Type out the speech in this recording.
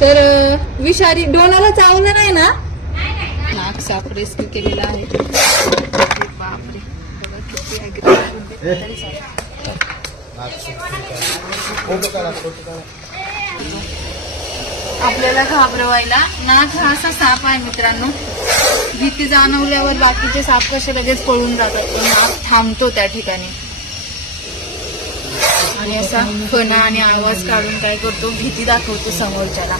तर विषारी डोनाला चावलं नाही ना. नाक साप रेस्क्यू केलेला आहे. बापरे बघा किती आपल्याला घाबरवायला. नाक हा असा साप आहे मित्रांनो. भीती जाणवल्यावर बाकीचे साप कसे लगेच पळून जातात, पण नाक थांबतो त्या ठिकाणी आणि असा फणा आणि आवाज काढून काय करतो, भीती दाखवतो समोरच्याला.